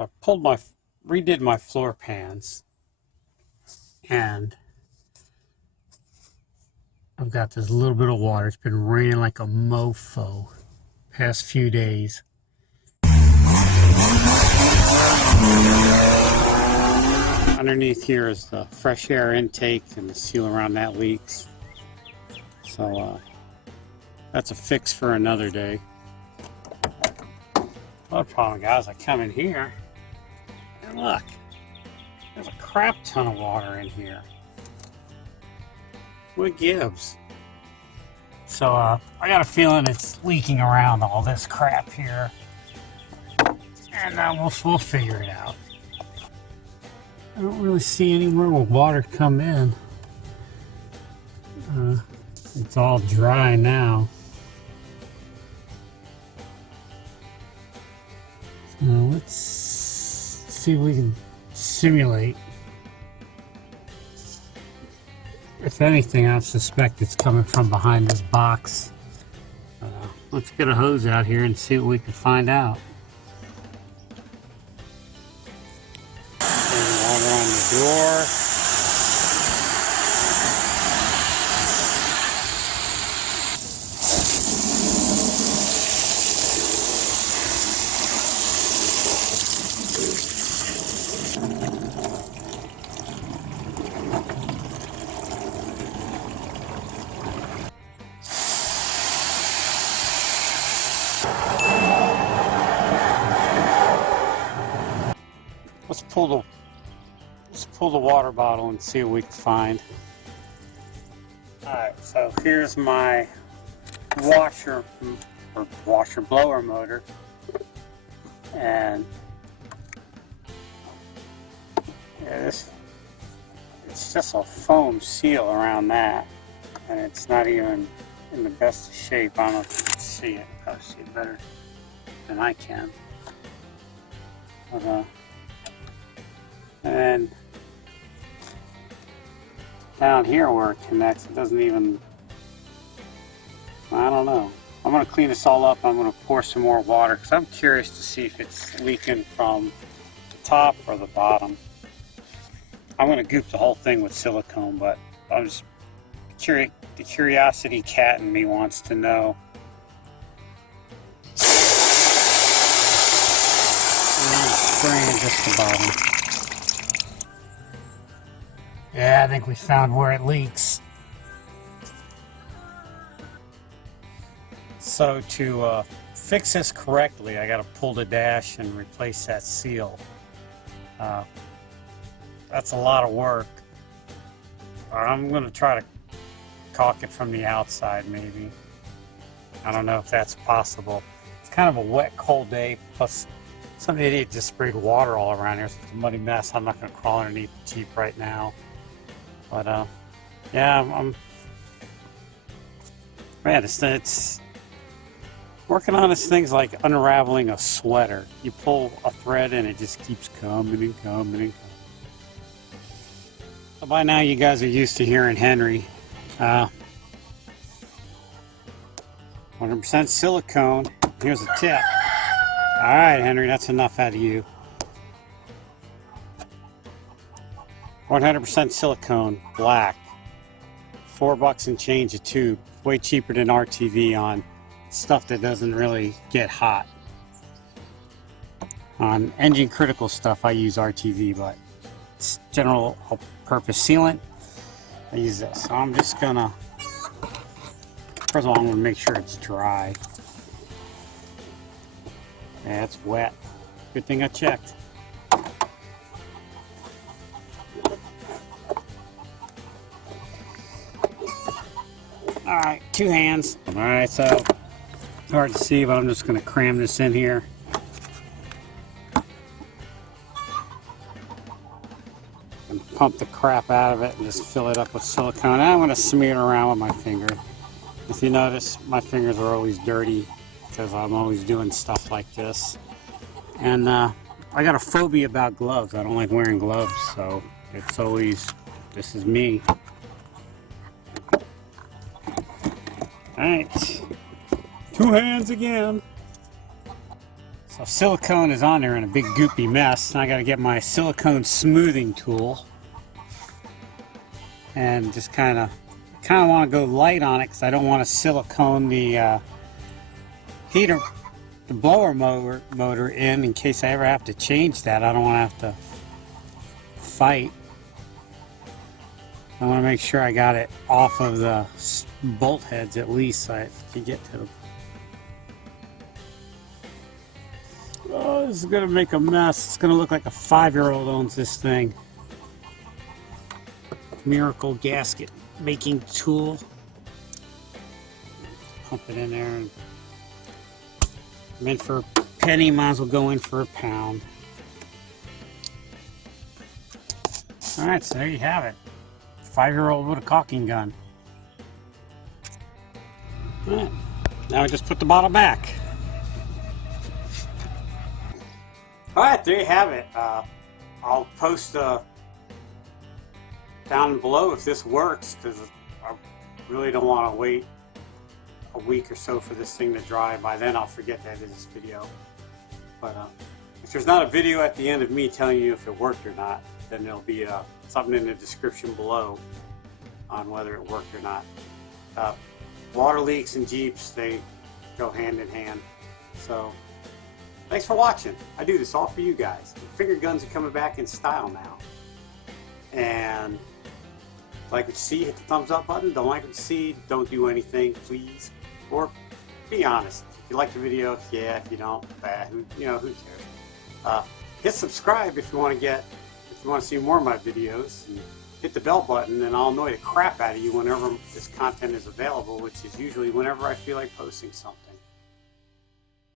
So I redid my floor pans, and I've got this little bit of water. It's been raining like a mofo past few days. Underneath here is the fresh air intake, and the seal around that leaks. So that's a fix for another day. Another problem, guys, I come in here and look, there's a crap ton of water in here. What gives? So I got a feeling it's leaking around all this crap here, and we'll figure it out. I don't really see anywhere where water come in. It's all dry now. So let's see if we can simulate. If anything, I suspect it's coming from behind this box. Let's get a hose out here and see what we can find out. Water on the door. Let's pull the water bottle and see what we can find. Alright, so here's my washer blower motor, and yeah, it's just a foam seal around that, and it's not even in the best of shape. I don't know if you can see it. Probably see it better than I can. But, and down here where it connects, it doesn't even, I don't know. I'm going to clean this all up. I'm going to pour some more water because I'm curious to see if it's leaking from the top or the bottom. I'm going to goop the whole thing with silicone, but I'm just curious. The curiosity cat in me wants to know. I'm spraying just the bottom. Yeah, I think we found where it leaks. So to fix this correctly, I got to pull the dash and replace that seal. That's a lot of work. I'm going to try to caulk it from the outside, maybe. I don't know if that's possible. It's kind of a wet, cold day, plus some idiot just sprayed water all around here. So it's a muddy mess. I'm not going to crawl underneath the Jeep right now. But yeah, man, it's working on this thing's like unraveling a sweater. You pull a thread and it just keeps coming and coming and coming. So by now you guys are used to hearing Henry. 100% silicone. Here's a tip. All right, Henry, that's enough out of you. 100% silicone, black, $4 and change a tube. Way cheaper than RTV on stuff that doesn't really get hot. On engine critical stuff, I use RTV, but it's general purpose sealant. I use this. So I'm just gonna, first of all, I'm gonna make sure it's dry. Yeah, it's wet. Good thing I checked. Alright, 2 hands. Alright, so hard to see, but I'm just going to cram this in here. And pump the crap out of it and just fill it up with silicone. I'm going to smear it around with my finger. If you notice, my fingers are always dirty because I'm always doing stuff like this. And I got a phobia about gloves. I don't like wearing gloves, so it's always, this is me. Alright, 2 hands again. So So silicone is on there in a big goopy mess. And I got to get my silicone smoothing tool and just kind of want to go light on it because I don't want to silicone the heater, the blower motor in case I ever have to change that. I don't want to have to fight. I want to make sure I got it off of the bolt heads at least so I can get to them. Oh, this is going to make a mess. It's going to look like a 5-year-old owns this thing. Miracle gasket making tool. Pump it in there. And meant for a penny, might as well go in for a pound. Alright, so there you have it. 5-year-old with a caulking gun. Alright, now we just put the bottle back. Alright, there you have it. I'll post down below if this works, because I really don't want to wait a week or so for this thing to dry. By then I'll forget to edit this video. But if there's not a video at the end of me telling you if it worked or not, then there'll be something in the description below on whether it worked or not. Water leaks and Jeeps, they go hand in hand. So thanks for watching. I do this all for you guys. Finger guns are coming back in style now. And like what you see, hit the thumbs up button. Don't like what you see, don't do anything, please. Or be honest. If you like the video, yeah. If you don't, who cares? Hit subscribe if you want to see more of my videos. And hit the bell button, and I'll annoy the crap out of you whenever this content is available, which is usually whenever I feel like posting something.